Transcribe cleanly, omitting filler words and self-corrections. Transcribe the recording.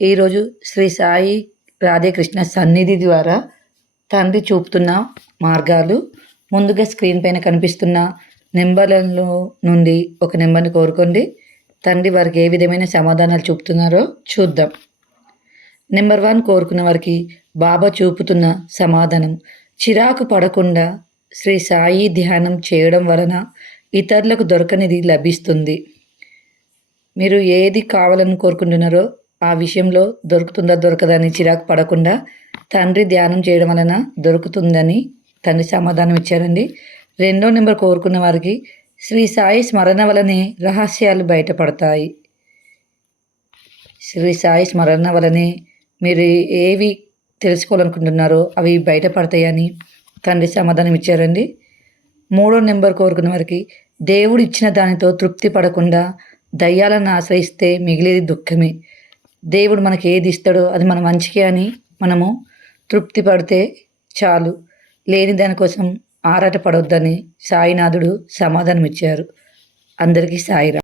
ఈరోజు శ్రీ సాయి రాధేకృష్ణ సన్నిధి ద్వారా తండ్రి చూపుతున్న మార్గాలు. ముందుగా స్క్రీన్ పైన కనిపిస్తున్న నెంబర్లలో నుండి ఒక నెంబర్ని కోరుకోండి. తండ్రి వారికి ఏ విధమైన సమాధానాలు చూపుతున్నారో చూద్దాం. నెంబర్ 1 కోరుకున్న వారికి బాబా చూపుతున్న సమాధానం: చిరాకు పడకుండా శ్రీ సాయి ధ్యానం చేయడం వలన ఇతరులకు దొరకనిది లభిస్తుంది. మీరు ఏది కావాలని కోరుకుంటున్నారో ఆ విషయంలో దొరుకుతుందా దొరకదా అని చిరాకు పడకుండా తండ్రి ధ్యానం చేయడం వలన దొరుకుతుందని తండ్రి సమాధానం ఇచ్చారండి. 2వ నెంబర్ కోరుకున్న వారికి శ్రీ సాయి స్మరణ వలనే రహస్యాలు బయటపడతాయి. శ్రీ సాయి స్మరణ వలనే మీరు ఏవి తెలుసుకోవాలనుకుంటున్నారో అవి బయటపడతాయని తండ్రి సమాధానం ఇచ్చారండి. 3వ నెంబర్ కోరుకున్న వారికి దేవుడు ఇచ్చిన దానితో తృప్తి పడకుండా దయ్యాలను ఆశ్రయిస్తే మిగిలేది దుఃఖమే. దేవుడు మనకి ఏది ఇస్తాడో అది మన మంచికే అని మనము తృప్తి పడితే చాలు, లేని దానికోసం ఆరాట పడొద్దని సాయినాథుడు సమాధానం ఇచ్చారు. అందరికీ సాయిరాం.